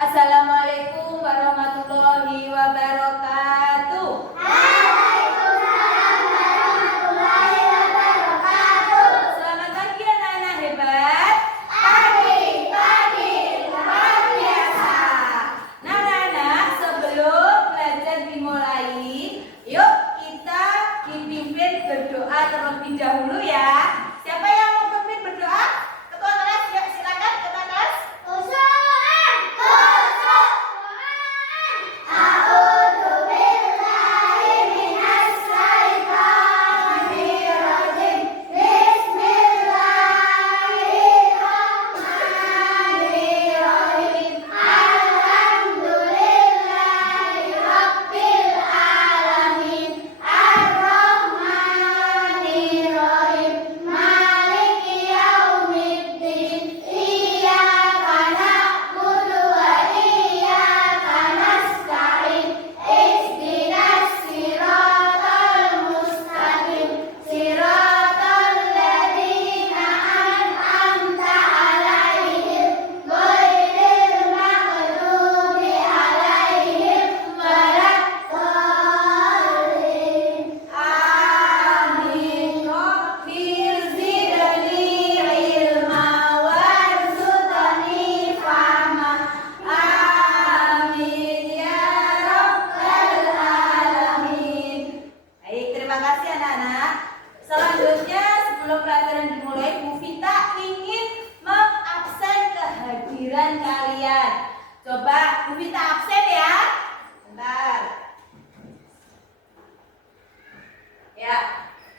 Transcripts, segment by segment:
Assalamualaikum warahmatullahi wabarakatuh. Waalaikumsalam warahmatullahi wabarakatuh. Selamat pagi anak-anak hebat. Pagi luar biasa. Nah, anak-anak, sebelum belajar dimulai, yuk kita dipimpin berdoa terlebih dahulu ya. Siapa yang mau pimpin berdoa? Ketua kelas, yuk silakan ketua kelas. Terima kasih anak-anak. Selanjutnya sebelum pelajaran dimulai, Bu Vita ingin mengabsen kehadiran kalian. Coba Bu Vita absen ya. Bentar. Ya.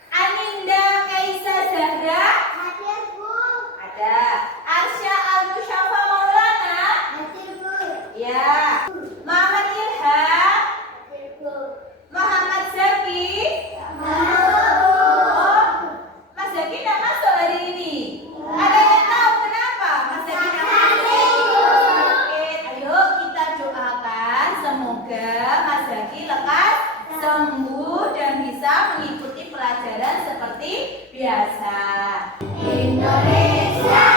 Aninda Kaisa Zahra. Hadir, Bu. Ada. Arsya Al-Musyafa Maulana. Hadir, Bu. Ya. Muhammad Ilham. Hadir, Bu. Muhammad Zaki. Halo. Mas Zaki nggak masuk hari ini. Ada yang tahu kenapa Mas Zaki nggak masuk? Sakit. Ayo kita doakan semoga Mas Zaki lekas sembuh dan bisa mengikuti pelajaran seperti biasa. Indonesia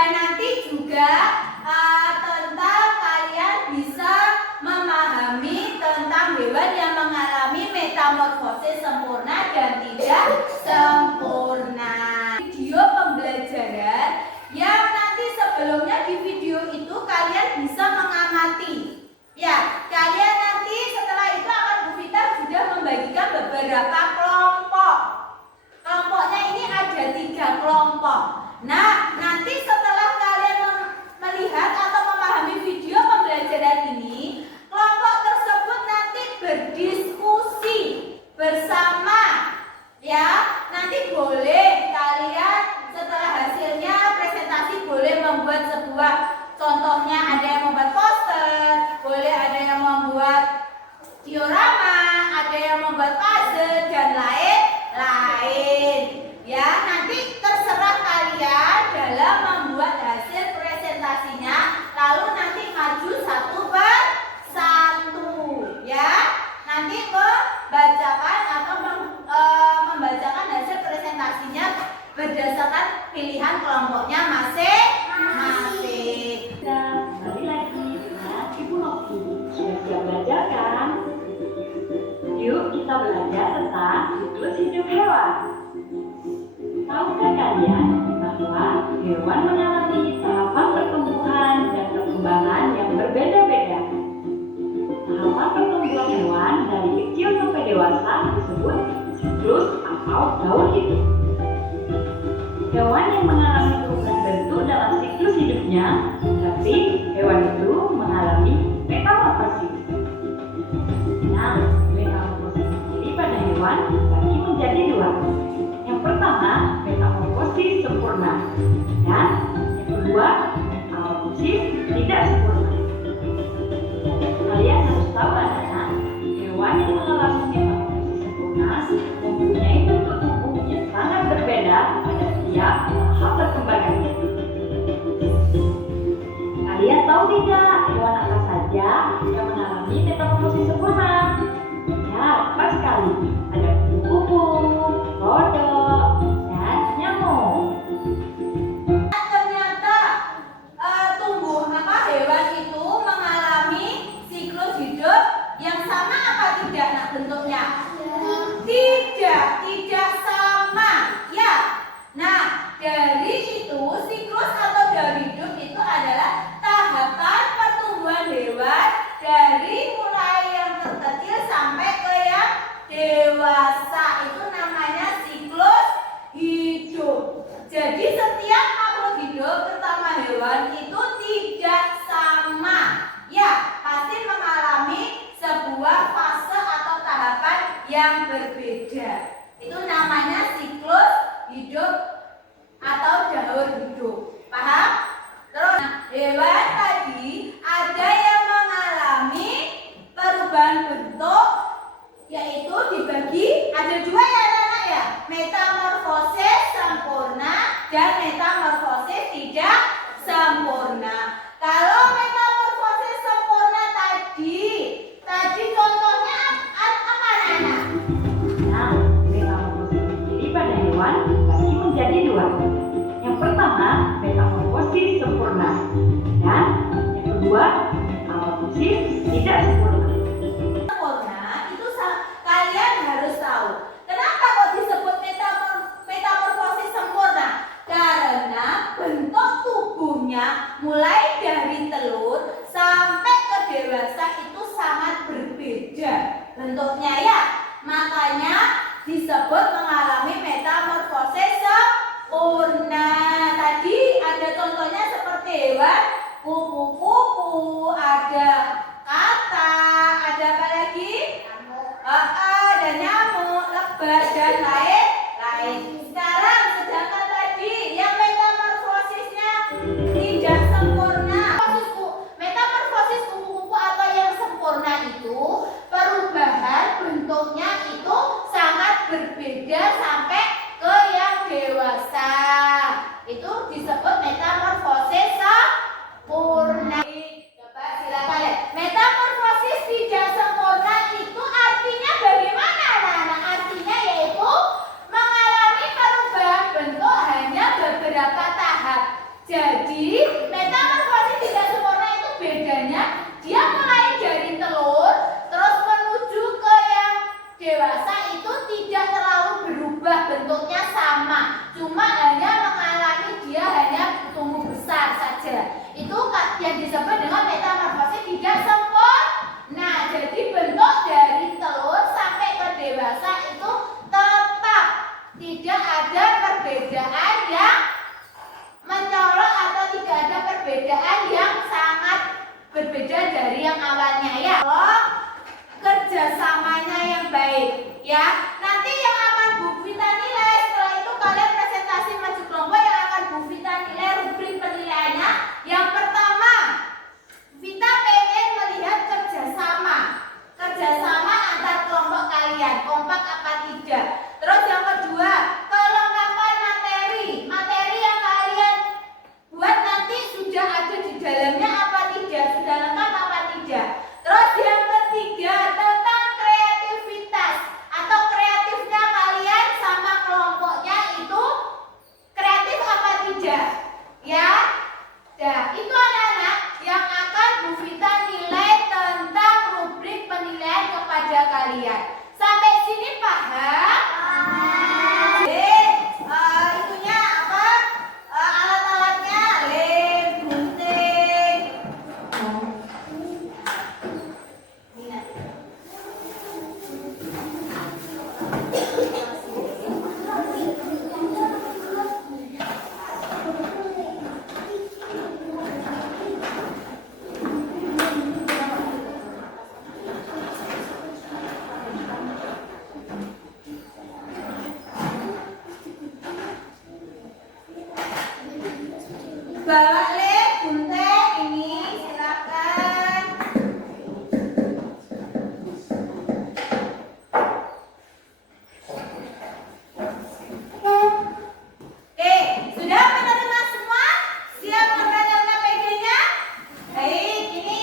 dan nanti juga tentang kalian bisa memahami tentang hewan yang mengalami metamorfosis sempurna dan tidak sempurna. Video pembelajaran yang nanti sebelumnya di video itu kalian bisa mengamati. Ya, kalian nanti setelah itu akan Bu Vita sudah membagikan beberapa kelompok. Kelompoknya ini ada 3 kelompok. Nah, nanti setelah kalian melihat atau memahami video pembelajaran ini, kelompok tersebut nanti berdiskusi bersama. Ya, nanti boleh kalian setelah hasilnya presentasi boleh membuat sebuah, contohnya ada yang membuat poster, boleh ada yang membuat diorama, ada yang membuat puzzle dan lain-lain. Ya, nanti terserah kalian dalam membuat hasil presentasinya, lalu nanti maju satu per satu. Ya, nanti membacakan atau membacakan hasil presentasinya berdasarkan pilihan kelompoknya masing-masing. Kembali lagi dengan Ibu Novi. Sudah siap belajar kan? Yuk kita belajar tentang siklus hidup hewan. Tahukah kalian bahwa hewan mengalami tahapan pertumbuhan dan perkembangan yang berbeda-beda? Tahapan pertumbuhan hewan dari kecil sampai dewasa disebut siklus atau daur hidup. Hewan yang mengalami perubahan bentuk dalam siklus hidupnya, tapi hewan itu mengalami metamorfosis. Nah, metamorfosis sendiri pada hewan dibagi menjadi 2. Yang pertama, metamorfosis sempurna, dan yang kedua, metamorfosis tidak sempurna. Kalian harus tahu anak-anak, hewan yang mengalami metamorfosis sempurna mempunyai bentuk tubuh yang sangat berbeda pada tiap tahap perkembangannya. Kalian tahu tidak hewan apa saja yang mengalami metamorfosis sempurna? Ya, pas sekali. Ada kupu-kupu, kodok, dan nyamuk. Ternyata hewan itu mengalami siklus hidup yang sama apa tidak? Nah, bentuknya tidak sama. Ya. Nah, dari itu siklus atau daur hidup itu adalah tahapan pertumbuhan hewan dari mulai yang terkecil sampai ke yang dewasa. Itu namanya siklus hidup. Jadi setiap makhluk hidup, terutama hewan, itu tidak sama. Ya, pasti mengalami sebuah fase atau tahapan yang berbeda. Itu namanya siklus hidup atau daur hidup. Paham? Terus, hewan tadi ada yang mengalami perubahan bentuk, yaitu dibagi ada 2 ya anak-anak ya, metamorfosis sempurna dan metamorfosis tidak sempurna. Kalau metamorfosis sempurna tadi contohnya apa anak-anak? Nah, metamorfosis sendiri pada hewan dibagi menjadi 2. Yang pertama, metamorfosis sempurna, dan yang kedua, metamorfosis tidak sempurna. Sempurna itu kalian harus tahu. Kenapa kok disebut metamorfosis sempurna? Karena bentuk tubuhnya mulai dari telur sampai ke dewasa itu sangat berbeda bentuknya ya. Makanya disebut mengalami metamorfosis sempurna. Tadi ada contohnya seperti hewan kupu-kupu, ada kata, ada apa lagi? Ada nyamuk, lebah, dan lain-lain. Sekarang sedangkan tadi yang metamorfosisnya tidak sempurna Jadi metamorfosis tidak sempurna itu bedanya dia mulai dari telur terus menuju ke yang dewasa itu tidak terlalu berubah, bentuknya sama, cuma hanya mengalami dia hanya tumbuh besar saja. Itu yang disebut dengan metamorfosis tidak sempurna. Jadi bentuk dari telur sampai ke dewasa itu tetap, tidak ada perbedaan yang mencolok atau tidak ada perbedaan yang sangat berbeda dari yang awalnya ya. Kalau kerjasamanya yang baik ya, nanti yang akan Bu Vita nilai setelah itu kalian presentasi maju kelompok yang akan Bu Vita nilai rubrik penilaiannya. Yang pertama, Vita pengen melihat kerjasama antar kelompok kalian, kompak apa tidak. Terus yang kedua, kelengkapan materi yang kalian buat nanti sudah ada di dalamnya apa tidak, sudah lengkap apa tidak. Terus yang ketiga, tentang kreativitas atau kreatifnya kalian sama kelompoknya itu kreatif apa tidak ya. Nah, itu anak-anak yang akan Bu Vita nilai tentang rubrik penilaian kepada kalian. Sampai sini paham? Itunya apa? Alat-alatnya lem, gunting. Bawa lem, gunting ini silakan. Oke, sudah menerima semua? Siap menempelkan APD-nya? Baik, ini.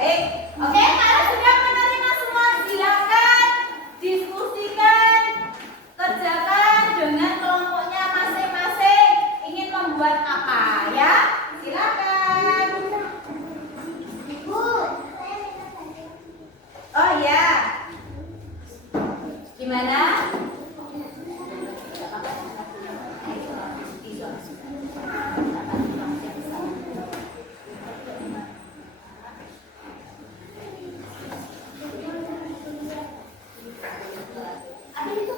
Baik, oke, kalau sudah menerima semua silakan diskusikan, kerjakan dengan kelompoknya masing-masing. Ingin membuat apa ya? Silakan. Bu, saya minta tadi. Oh ya. Gimana? Apa itu?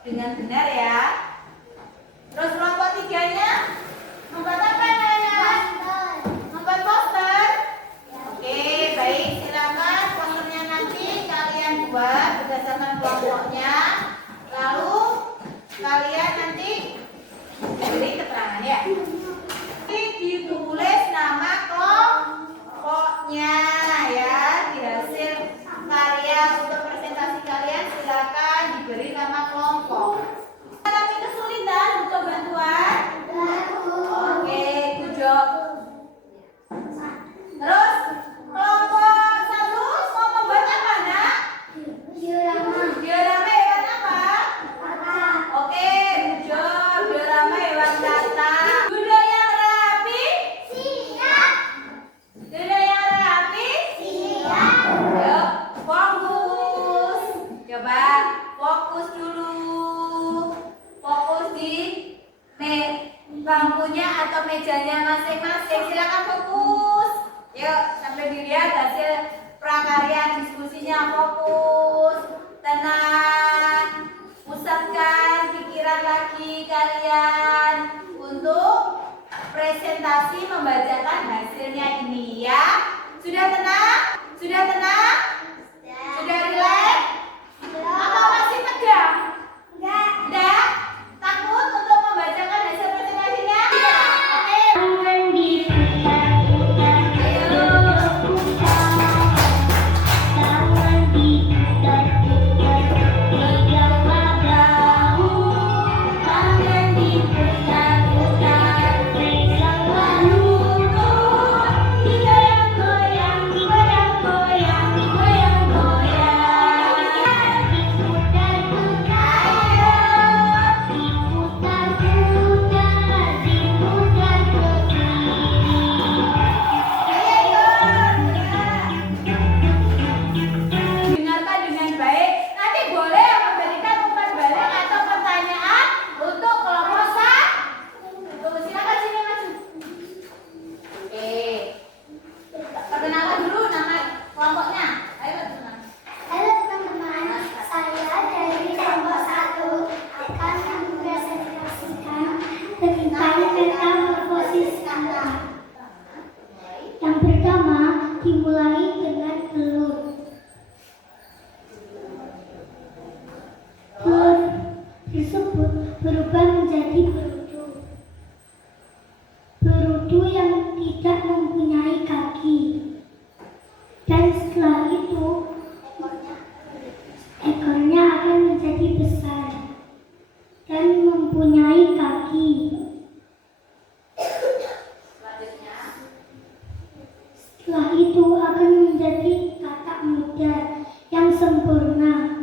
dengan benar ya. Terus kelompok tiganya membuat apa namanya? Membuat poster. Oke, baik, silakan posternya nanti kalian buat berdasarkan kelompok bangkunya atau mejanya masing-masing. Silakan fokus. Yuk, sampai dilihat hasil prakarya diskusinya. Fokus, tenang, pusatkan pikiran lagi kalian untuk presentasi membacakan hasilnya ini ya. Sudah tenang? Sudah tenang? Sudah rileks? Atau masih tegang? Enggak? Takut untuk membacakan hasil presentasinya? Oke. Tangan diputar-putar, Ayo. tangan diputar-putar, pegang bahu, tangan diputar-putar, pegang bahu, digoyang-goyang, digoyang-goyang, digoyang-goyang, diputar-putar, diputar-putar, diputar ke kiri. Dengarkan dengan baik. Nanti boleh memberikan umpan balik atau pertanyaan untuk kelompok satu. Silakan sini maju. Oke. Perkenalkan dulu nama kelompoknya. Ayo teman-teman. Halo teman-teman, saya dari kelompok 1 akan mempresentasikan tentang metamorfosis kata. Yang pertama dimulai dengan telur. Telur tersebut berubah menjadi berudu. Berudu yang tidak mempunyai kaki. Dan setelah itu ekornya akan menjadi besar dan mempunyai kaki. Setelah itu akan menjadi katak muda yang sempurna.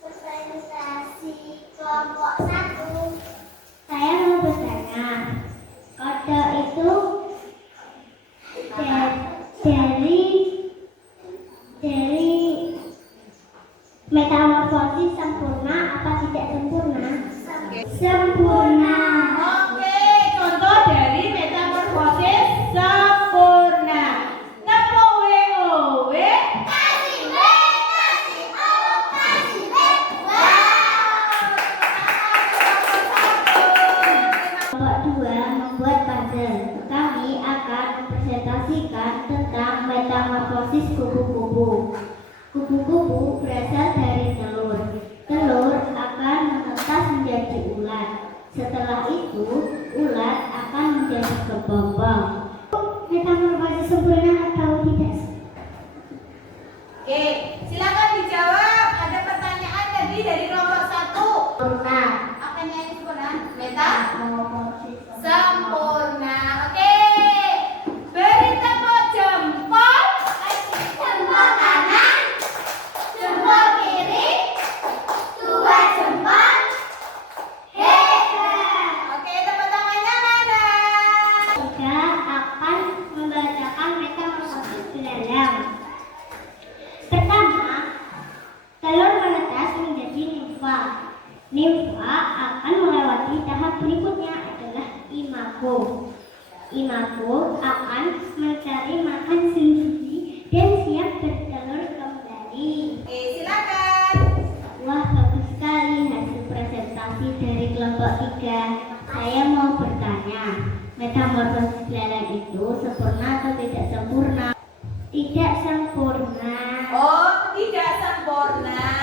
Presentasi kelompok 1. Saya mau bertanya, kode itu dari metamorfosis sempurna apa tidak sempurna? Sempurna. Oke, contoh dari metamorfosis sempurna. Tepuk WOW. Kasih B, kasih O, kasih B. Kelompok 2 membuat puzzle. Kami akan mempresentasikan tentang metamorfosis kupu-kupu. Kupu-kupu berasal dari telur. Telur akan menetas menjadi ulat. Setelah itu, ulat akan menjadi kepompong. Metamorfosis sempurna atau tidak? Oke, silakan dijawab. Ada pertanyaan tadi dari kelompok 1. Sempurna. Apa yang sempurna? Sempurna. Oke. Beri tepuk jempol. Jempol kanan, jempol kiri, 2 jempol. Hebat. Oke, tepuk tangannya mana? Kita akan membacakan metamorfosis bedalam. Pertama, telur menetas menjadi nimfa. Nimfa akan melewati tahap berikutnya adalah imago. Imago akan mencari makan sendiri dan siap bertelur kembali. Oke, silakan. Wah, bagus sekali hasil presentasi dari kelompok 3. Saya mau bertanya, metamorfosis belalang itu sempurna atau tidak sempurna? Tidak sempurna. Oh, tidak sempurna.